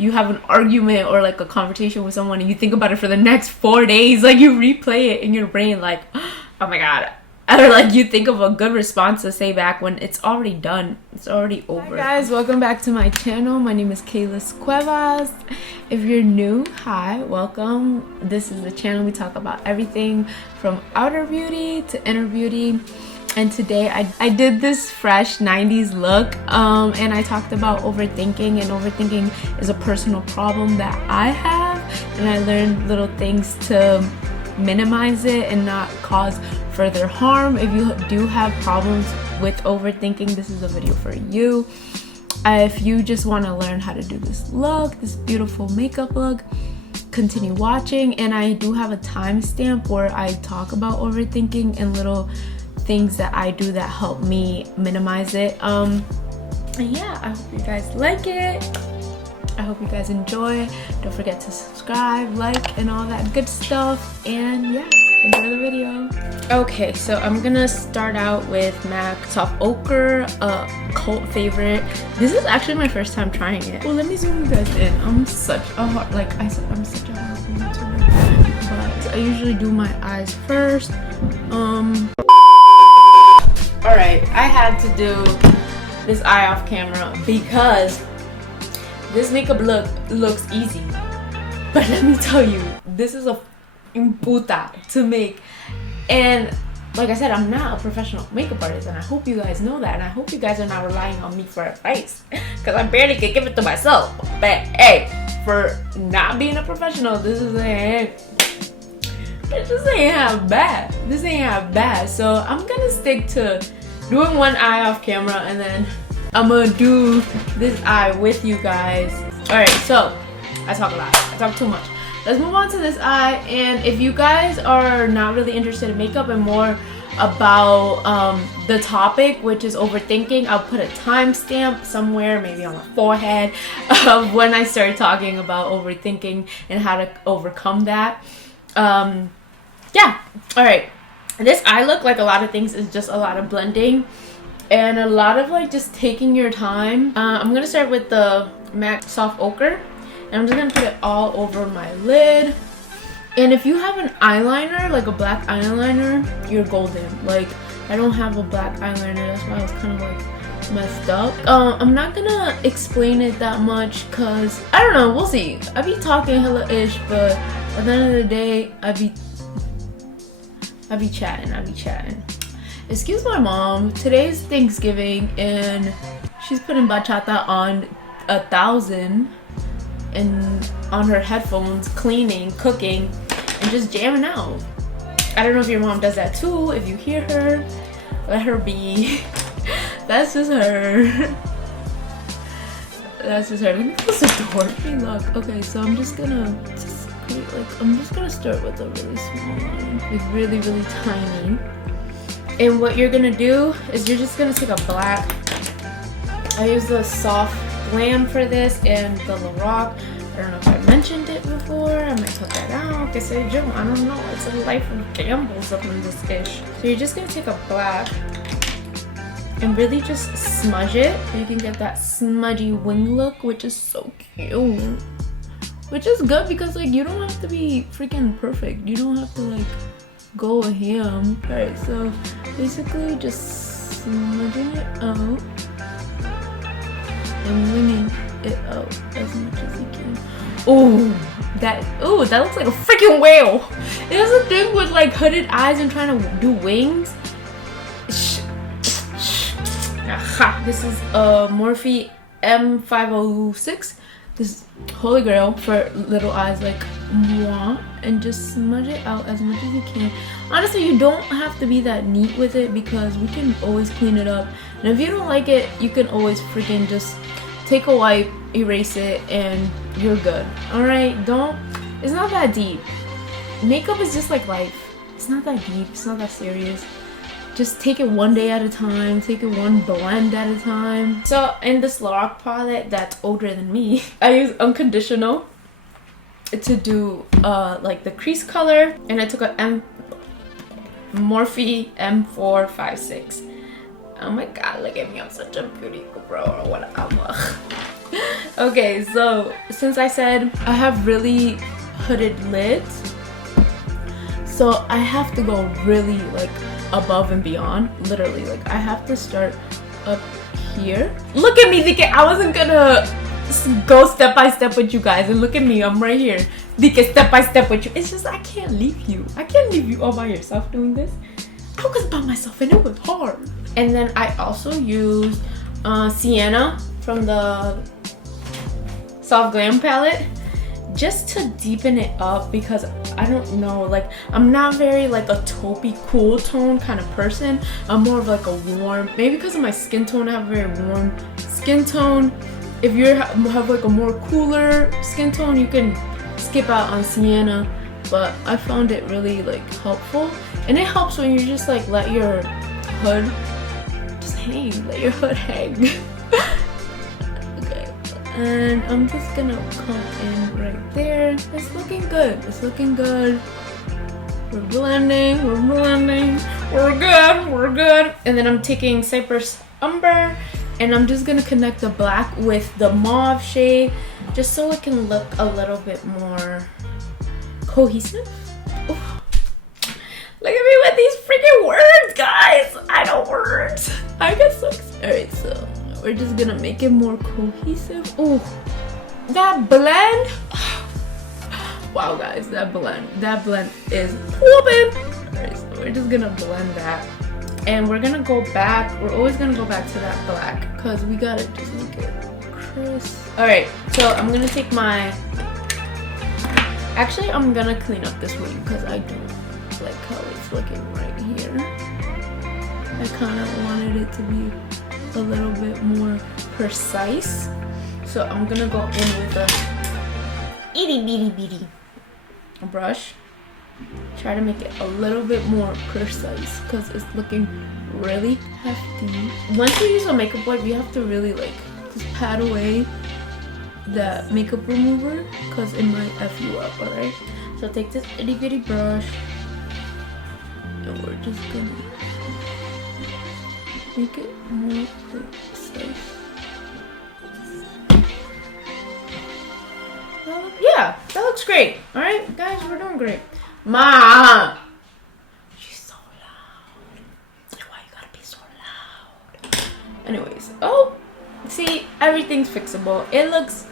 you have an argument or like a conversation with someone and you think about it for the next 4 days. Like you replay it in your brain like, oh my god. Or like you think of a good response to say back when it's already done. It's already over. Hi guys, welcome back to my channel. My name is Keylis Cuevas. If you're new, hi, welcome. This is the channel we talk about everything from outer beauty to inner beauty. And today I did this fresh 90s look and I talked about overthinking, and overthinking is a personal problem that I have, and I learned little things to minimize it and not cause further harm. If you do have problems with overthinking, this is a video for you. If you just want to learn how to do this look, this beautiful makeup look, continue watching. And I do have a timestamp where I talk about overthinking and little things that I do that help me minimize it. And yeah, I hope you guys like it. I hope you guys enjoy. Don't forget to subscribe, like, and all that good stuff. And yeah, enjoy the video. Okay, so I'm gonna start out with MAC Soft Ochre, a cult favorite. This is actually my first time trying it. Well, let me zoom you guys in. I'm such a hard, like I said, I'm such a hard YouTuber. But I usually do my eyes first. Alright, I had to do this eye off camera because this makeup look looks easy, but let me tell you, this is a puta to make. And like I said, I'm not a professional makeup artist, and I hope you guys know that, and I hope you guys are not relying on me for advice, because I barely can give it to myself. But hey, for not being a professional, this just ain't half bad. This ain't half bad. So I'm gonna stick to doing one eye off camera, and then I'm gonna do this eye with you guys. Alright, so I talk a lot. I talk too much. Let's move on to this eye. And if you guys are not really interested in makeup and more about the topic, which is overthinking, I'll put a timestamp somewhere, maybe on my forehead, of when I started talking about overthinking and how to overcome that. Yeah, alright. This eye look, like a lot of things, is just a lot of blending and a lot of like just taking your time. I'm gonna start with the MAC Soft Ochre, and I'm just gonna put it all over my lid. And if you have an eyeliner, like a black eyeliner, you're golden. Like, I don't have a black eyeliner, that's why I was kind of like messed up. I'm not gonna explain it that much because I don't know, we'll see. I be talking hella ish, but at the end of the day, I be chatting. Excuse my mom, today's Thanksgiving and she's putting bachata on 1,000 and on her headphones, cleaning, cooking, and just jamming out. I don't know if your mom does that too. If you hear her, let her be. That's just her. That's just her. Let me close the door. Hey, look. Okay, so I'm just gonna start with a really small line, like really, really tiny. And what you're gonna do is you're just gonna take a black. I use the Soft Glam for this and the LORAC. I don't know if I mentioned it before. I might put that out. I don't know. It's a life of gambles up in this ish. So you're just gonna take a black and really just smudge it. You can get that smudgy wing look, which is so cute. Which is good because like you don't have to be freaking perfect. You don't have to like go ham. Alright, so basically just smudging it out and winging it out as much as you can. Ooh, that looks like a freaking whale. It has a thing with like hooded eyes and trying to do wings. Aha, this is a Morphe M506. This holy grail for little eyes like moi, and just smudge it out as much as you can. Honestly, you don't have to be that neat with it because we can always clean it up. And if you don't like it, you can always freaking just take a wipe, erase it, and you're good. Alright, it's not that deep. Makeup is just like life. It's not that deep, it's not that serious. Just take it one day at a time, take it one blend at a time. So in this LORAC palette that's older than me, I use Unconditional to do like the crease color, and I took a Morphe M456. Oh my god, look at me, I'm such a beauty girl or whatever. Okay, so since I said I have really hooded lids, so I have to go really like above and beyond. Literally, like I have to start up here. Look at me thinking I wasn't gonna go step by step with you guys, and look at me, I'm right here thinking step by step with you. It's just I can't leave you. I can't leave you all by yourself doing this. I was by myself and it was hard. And then I also used Sienna from the Soft Glam palette just to deepen it up, because I don't know, like I'm not very like a taupey cool tone kind of person. I'm more of like a warm, maybe because of my skin tone, I have a very warm skin tone. If you have like a more cooler skin tone, you can skip out on Sienna, but I found it really like helpful. And it helps when you just like let your hood just hang, let your hood hang. Okay, and I'm just gonna come in right there. It's looking good, it's looking good. We're blending, we're blending, we're good, we're good. And then I'm taking Cypress Umber, and I'm just gonna connect the black with the mauve shade, just so it can look a little bit more cohesive. Ooh. Look at me with these freaking words, guys! I know words. I get so excited. Alright, so we're just gonna make it more cohesive. Ooh, that blend. Wow, guys, that blend is whooping. Alright, so we're just gonna blend that. And we're gonna go back. We're always gonna go back to that black, because we gotta just make it crisp. Alright, so I'm gonna take my... Actually, I'm gonna clean up this wing because I don't like how it's looking right here. I kind of wanted it to be a little bit more precise. So I'm gonna go in with a itty bitty bitty brush. Try to make it a little bit more precise because it's looking really hefty. Once you use a makeup wipe, you have to really like just pat away that makeup remover because it might F you up, alright? So take this itty bitty brush and we're just gonna make it more precise. Yeah, that looks great. Alright, guys, we're doing great. Ma! She's so loud. Like, why you gotta be so loud? Anyways, oh, see, everything's fixable. It looks,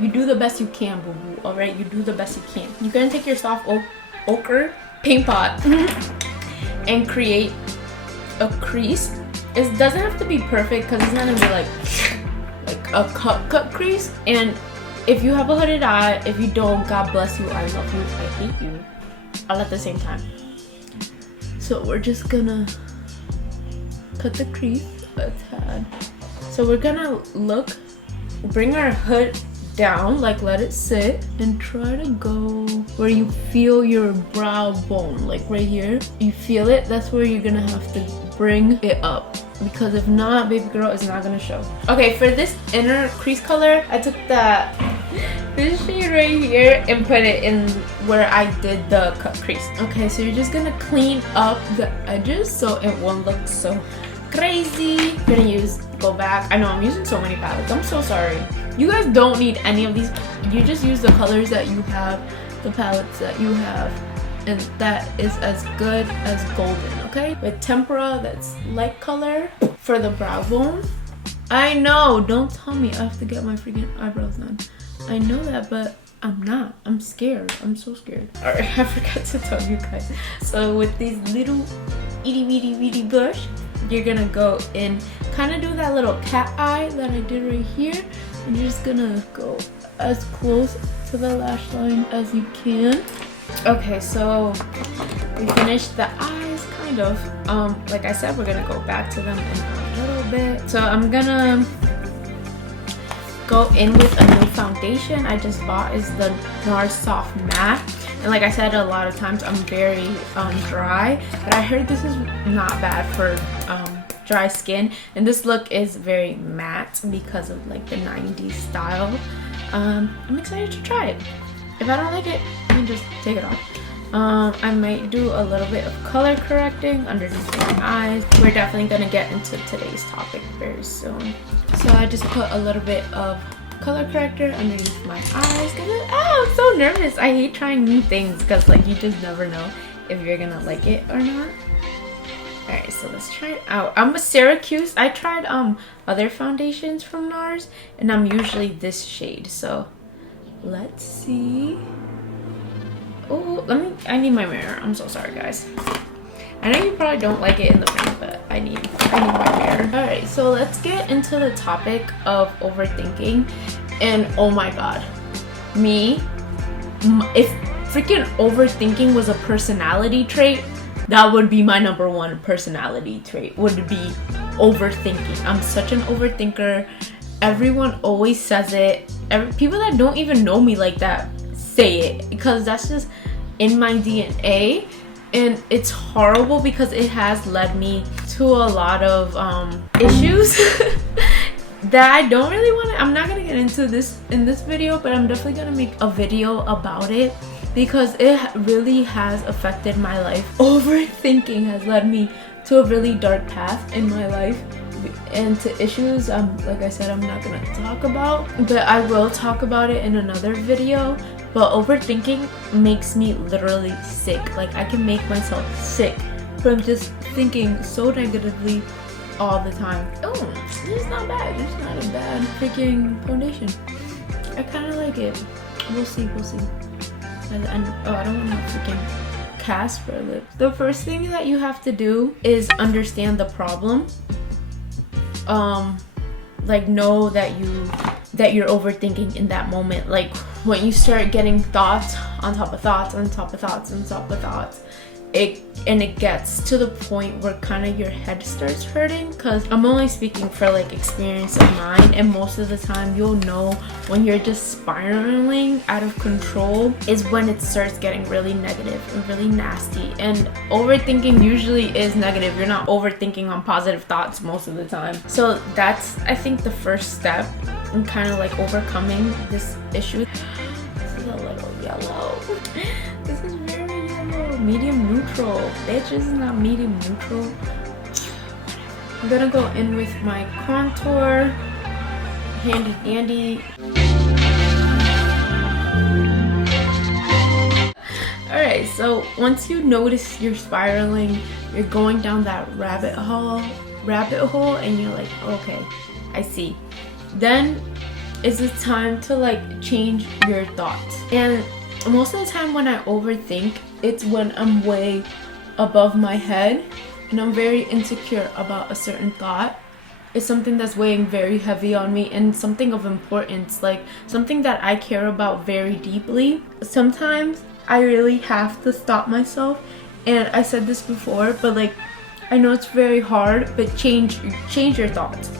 you do the best you can, boo boo, alright? You do the best you can. You're gonna take your Soft Ochre paint pot and create a crease. It doesn't have to be perfect because it's not gonna be like a cut crease. And if you have a hooded eye, if you don't, God bless you, I love you, I hate you, all at the same time. So we're just gonna cut the crease a tad. So we're gonna bring our hood down, like let it sit, and try to go where you feel your brow bone, like right here. You feel it, that's where you're gonna have to bring it up, because if not, baby girl, it's not gonna show. Okay, for this inner crease color, I took this shade right here and put it in where I did the cut crease. Okay, so you're just gonna clean up the edges so it won't look so crazy. You're gonna go back. I know I'm using so many palettes, I'm so sorry. You guys don't need any of these. You just use the colors that you have, the palettes that you have, and that is as good as golden, okay? With tempera, that's light color for the brow bone. I know, don't tell me I have to get my freaking eyebrows done. I know that, but I'm not. I'm scared. I'm so scared. Alright, I forgot to tell you guys. So with these little itty bitty bitty brush, you're gonna go in, kind of do that little cat eye that I did right here. And you're just gonna go as close to the lash line as you can. Okay, so we finished the eyes, kind of. Like I said, we're gonna go back to them in a little bit. So I'm gonna go in with a new foundation I just bought. Is the Nars Soft Matte. And like I said, a lot of times I'm very dry, but I heard this is not bad for dry skin, and this look is very matte because of like the 90s style. I'm excited to try it. If I don't like it, I can just take it off. I might do a little bit of color correcting underneath my eyes. We're definitely gonna get into today's topic very soon. So I just put a little bit of color corrector underneath my eyes. I'm so nervous. I hate trying new things because like you just never know if you're gonna like it or not. Alright, so let's try it out. I'm a Syracuse. I tried other foundations from Nars and I'm usually this shade. So let's see. Oh, I need my mirror. I'm so sorry, guys. I know you probably don't like it in the frame, but I need my mirror. All right, so let's get into the topic of overthinking. And oh my God, if freaking overthinking was a personality trait, that would be my #1 personality trait, would be overthinking. I'm such an overthinker. Everyone always says it. People that don't even know me like that say it because that's just in my DNA, and it's horrible because it has led me to a lot of issues that I don't really want to. I'm not gonna get into this in this video, but I'm definitely gonna make a video about it because it really has affected my life. Overthinking has led me to a really dark path in my life and to issues like I said I'm not gonna talk about, but I will talk about it in another video. But overthinking makes me literally sick. Like I can make myself sick from just thinking so negatively all the time. Oh, this is not bad. It's not a bad freaking foundation. I kind of like it. We'll see. And I don't want to freaking cast for lips. The first thing that you have to do is understand the problem. Like know that you're overthinking in that moment. Like when you start getting thoughts on top of thoughts on top of thoughts on top of thoughts, it gets to the point where kind of your head starts hurting. Because I'm only speaking for like experience of mine, and most of the time you'll know when you're just spiraling out of control is when it starts getting really negative and really nasty. And overthinking usually is negative. You're not overthinking on positive thoughts most of the time. So that's, I think, the first step in kind of like overcoming this issue. This is a little yellow. This is very yellow. Medium neutral. Bitch, this is not medium neutral. I'm gonna go in with my contour. Handy dandy. Alright, so once you notice you're spiraling, you're going down that rabbit hole, and you're like, okay, I see. Then it's the time to like change your thoughts. And most of the time when I overthink, it's when I'm way above my head and I'm very insecure about a certain thought. It's something that's weighing very heavy on me and something of importance, like something that I care about very deeply. Sometimes I really have to stop myself, and I said this before, but like I know it's very hard, but change your thoughts.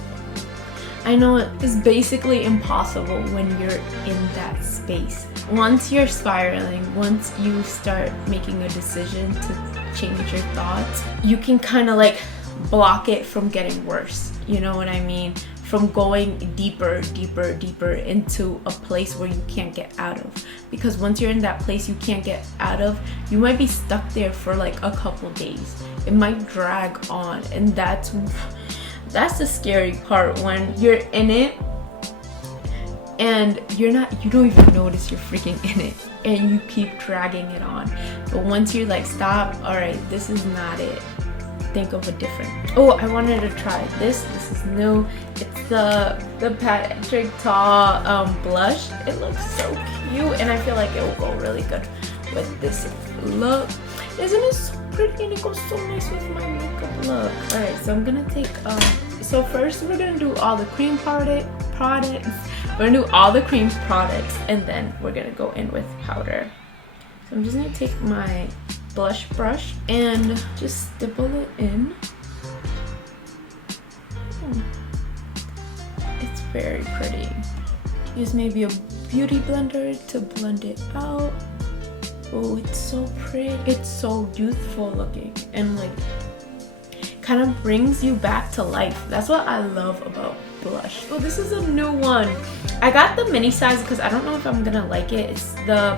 I know it's basically impossible when you're in that space. Once you're spiraling, once you start making a decision to change your thoughts, you can kind of like block it from getting worse. You know what I mean? From going deeper into a place where you can't get out of. Because once you're in that place you can't get out of, you might be stuck there for like a couple days. It might drag on, and that's the scary part, when you're in it and you don't even notice you're freaking in it and you keep dragging it on. But once you're like, stop, all right, this is not it, think of a different. Oh, I wanted to try this is new. It's the Patrick Ta blush. It looks so cute and I feel like it will go really good with this look. Isn't it so pretty, and it goes so nice with my makeup look. All right, so I'm gonna take so first we're gonna do all the cream products. We're gonna do all the cream products and then we're gonna go in with powder. So I'm just gonna take my blush brush and just stipple it in. It's very pretty. Use maybe a beauty blender to blend it out. Oh, it's so pretty. It's so youthful looking and like kind of brings you back to life. That's what I love about blush. Oh, this is a new one. I got the mini size because I don't know if I'm gonna like it. It's the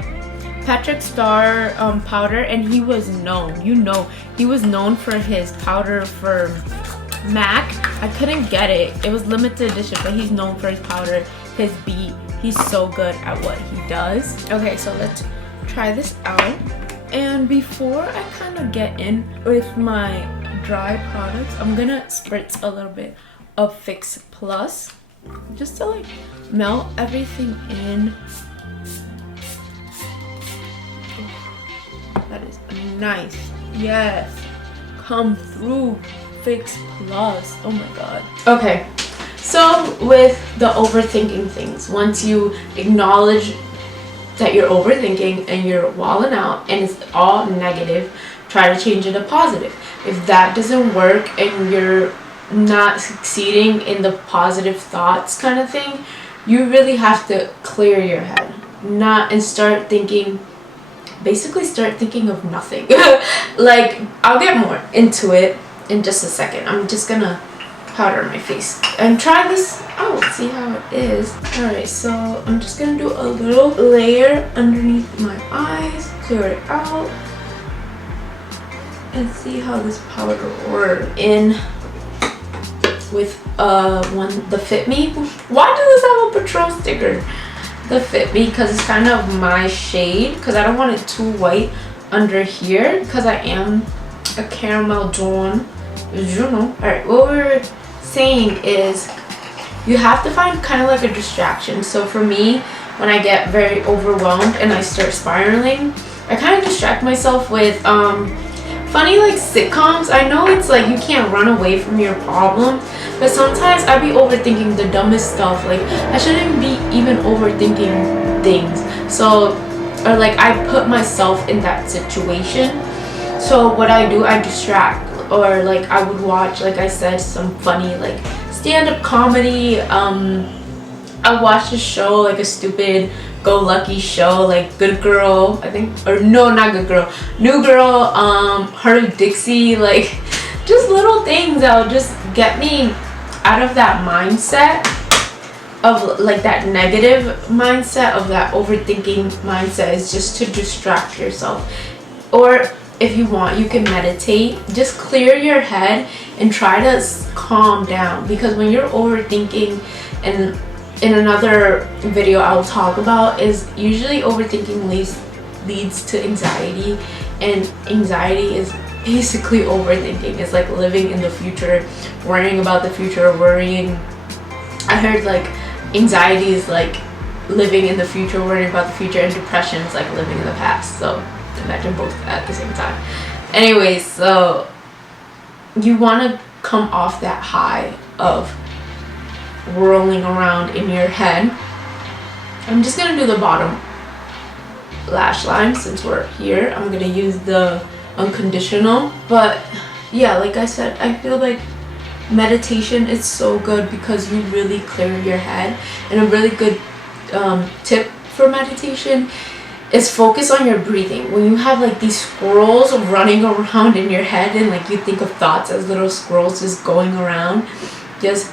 Patrick Starrr powder, and he was known, he was known for his powder for MAC. I couldn't get it. It was limited edition, but he's known for his powder, his beat. He's so good at what he does. Okay, so let's try this out. And before I kind of get in with my dry products, I'm gonna spritz a little bit of Fix Plus just to like melt everything in. That is nice. Yes, come through, Fix Plus. Oh my god. Okay, so with the overthinking things, once you acknowledge that you're overthinking and you're walling out and it's all negative, try to change it to positive. If that doesn't work and you're not succeeding in the positive thoughts kind of thing, you really have to clear your head, and start thinking, basically start thinking of nothing. Like, I'll get more into it in just a second. I'm just gonna powder my face and try this out, see how it is. Alright, so I'm just gonna do a little layer underneath my eyes, clear it out, and see how this powder works in with the Fit Me. Why does this have a Patrol sticker? The Fit Me, because it's kind of my shade, because I don't want it too white under here, because I am a caramel dawn. Alright, what we're saying is you have to find kind of like a distraction. So for me, when I get very overwhelmed and I start spiraling, I kind of distract myself with funny like sitcoms. I know it's like you can't run away from your problem, but sometimes I be overthinking the dumbest stuff. Like, I shouldn't be even overthinking things. So, or like, I put myself in that situation. So what I do, I distract. Or like, I would watch, like I said, some funny like stand-up comedy. I watched a show, like a stupid go lucky show, like Good Girl, I think, or no, not Good Girl, New Girl, Heart of Dixie. Like, just little things that'll just get me out of that mindset of like that negative mindset, of that overthinking mindset, is just to distract yourself. Or if you want, you can meditate. Just clear your head and try to calm down, because when you're overthinking, and in another video I'll talk about, is usually overthinking leads to anxiety, and anxiety is basically overthinking. It's like living in the future, worrying about the future, worrying. I heard like anxiety is like living in the future, worrying about the future, and depression is like living in the past. So imagine both at the same time. Anyways, so you want to come off that high of whirling around in your head. I'm just gonna do the bottom lash line since we're here. I'm gonna use the unconditional. But yeah, like I said, I feel like meditation is so good because you really clear your head. And a really good tip for meditation is focus on your breathing. When you have like these squirrels running around in your head, and like you think of thoughts as little squirrels just going around, just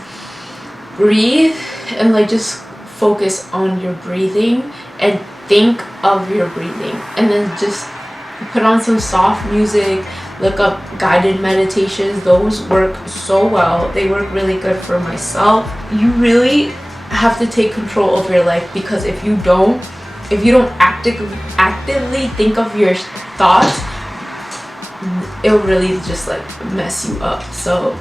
breathe and like just focus on your breathing and think of your breathing, and then just put on some soft music, look up guided meditations. Those work so well. They work really good for myself. You really have to take control of your life, because if you don't actively think of your thoughts, it'll really just like mess you up. So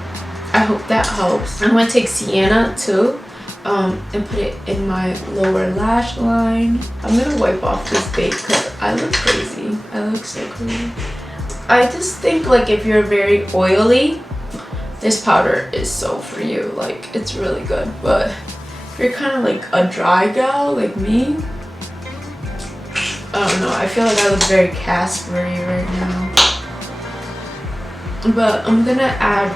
I hope that helps. I'm gonna take Sienna too, and put it in my lower lash line. I'm gonna wipe off this bake because I look crazy. I look so crazy. I just think like if you're very oily, this powder is so for you. Like, it's really good. But if you're kind of like a dry gal like me, I don't know, I feel like I look very Caspery right now. But I'm gonna add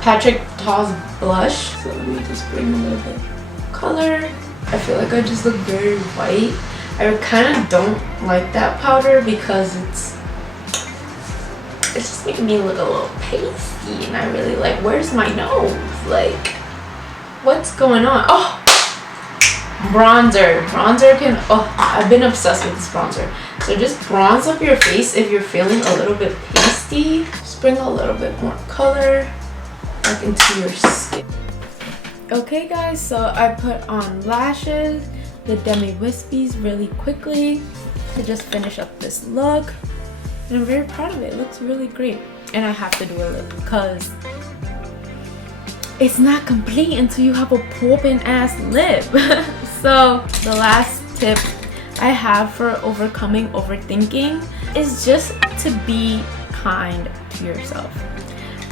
Patrick Ta's blush. So let me just bring a little bit of color. I feel like I just look very white. I kind of don't like that powder because it's just making me look a little pasty, and I really like, where's my nose? Like, what's going on? Oh, Bronzer can, oh, I've been obsessed with this bronzer. So just bronze up your face if you're feeling a little bit pasty. Just bring a little bit more color back into your skin. Okay guys, so I put on lashes, the demi wispies really quickly to just finish up this look. And I'm very proud of it. It looks really great. And I have to do a lip because it's not complete until you have a poppin' ass lip. So the last tip I have for overcoming overthinking is just to be kind to yourself.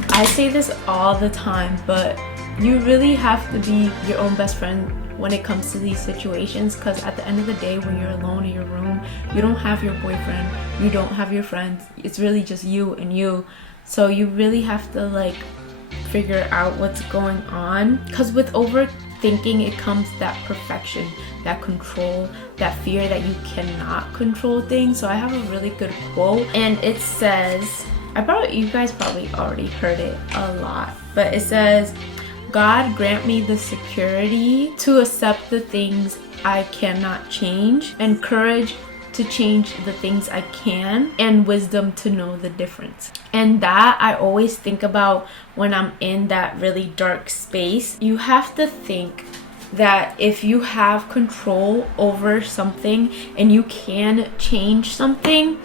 I say this all the time, but you really have to be your own best friend when it comes to these situations, because at the end of the day, when you're alone in your room, you don't have your boyfriend, you don't have your friends, it's really just you and you. So you really have to like figure out what's going on, because with overthinking it comes that perfection, that control, that fear that you cannot control things. So I have a really good quote, and it says, you guys probably already heard it a lot, but it says, God grant me the security to accept the things I cannot change, and courage to change the things I can, and wisdom to know the difference. And that I always think about when I'm in that really dark space. You have to think that if you have control over something and you can change something,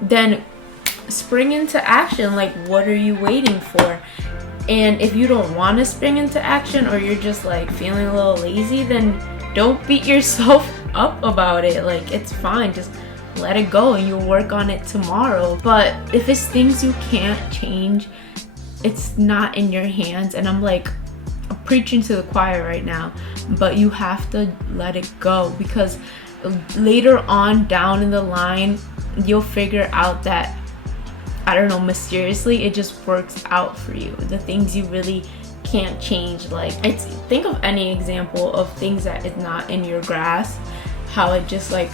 then spring into action. Like, what are you waiting for? And if you don't want to spring into action, or you're just like feeling a little lazy, then don't beat yourself up about it. Like, it's fine, just let it go and you'll work on it tomorrow. But if it's things you can't change, it's not in your hands. And I'm preaching to the choir right now, but you have to let it go, because later on down in the line you'll figure out that, I don't know, mysteriously it just works out for you. The things you really can't change, like, think of any example of things that is not in your grasp, how it just like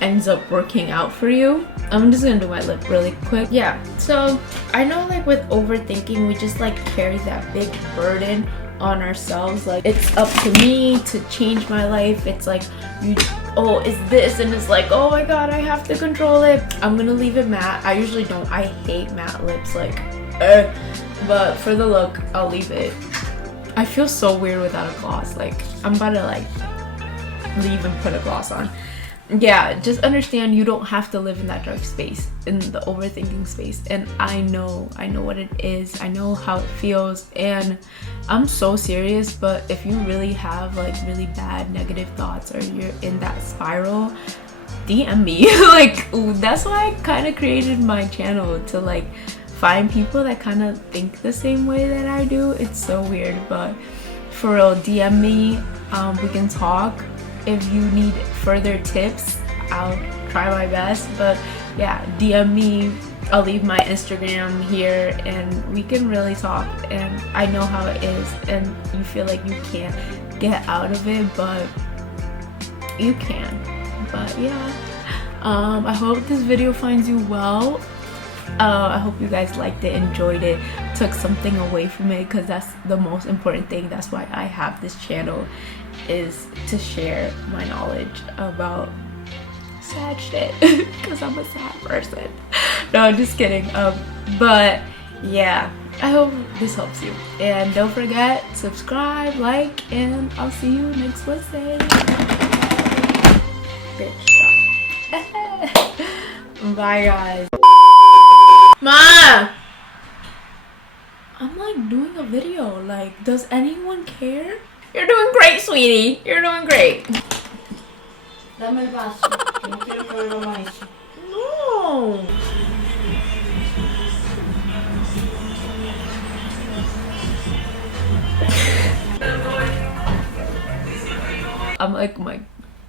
ends up working out for you. I'm just gonna do my lip really quick. Yeah, so I know, like, with overthinking we just like carry that big burden on ourselves. Like, it's up to me to change my life. It's like, oh, it's this, and it's like, oh my god, I have to control it. I'm gonna leave it matte. I usually don't. I hate matte lips, like, but for the look I'll leave it. I feel so weird without a gloss. Like, I'm about to like leave and put a gloss on. Yeah, just understand you don't have to live in that dark space, in the overthinking space. And I know what it is. I know how it feels, and I'm so serious. But if you really have like really bad negative thoughts, or you're in that spiral, DM me. Like, that's why I kind of created my channel, to like find people that kind of think the same way that I do. It's so weird, but for real, DM me. We can talk. If you need further tips, I'll try my best. But yeah, DM me. I'll leave my Instagram here, and we can really talk. And I know how it is, and you feel like you can't get out of it, but you can. But yeah, I hope this video finds you well. I hope you guys liked it, enjoyed it, took something away from it, because that's the most important thing. That's why I have this channel, is to share my knowledge about sad shit, because I'm a sad person. No, I'm just kidding. But yeah, I hope this helps you, and don't forget, subscribe, like, and I'll see you next Wednesday. Bitch, stop. Bye guys. Ma, I'm like doing a video. Like, does anyone care? You're doing great, sweetie. You're doing great. Dame el vaso. No quiero que beba más. No. I'm like my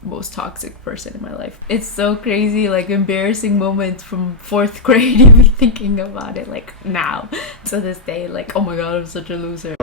most toxic person in my life. It's so crazy, like embarrassing moments from 4th grade, you be thinking about it like now to this day, like, oh my god, I'm such a loser.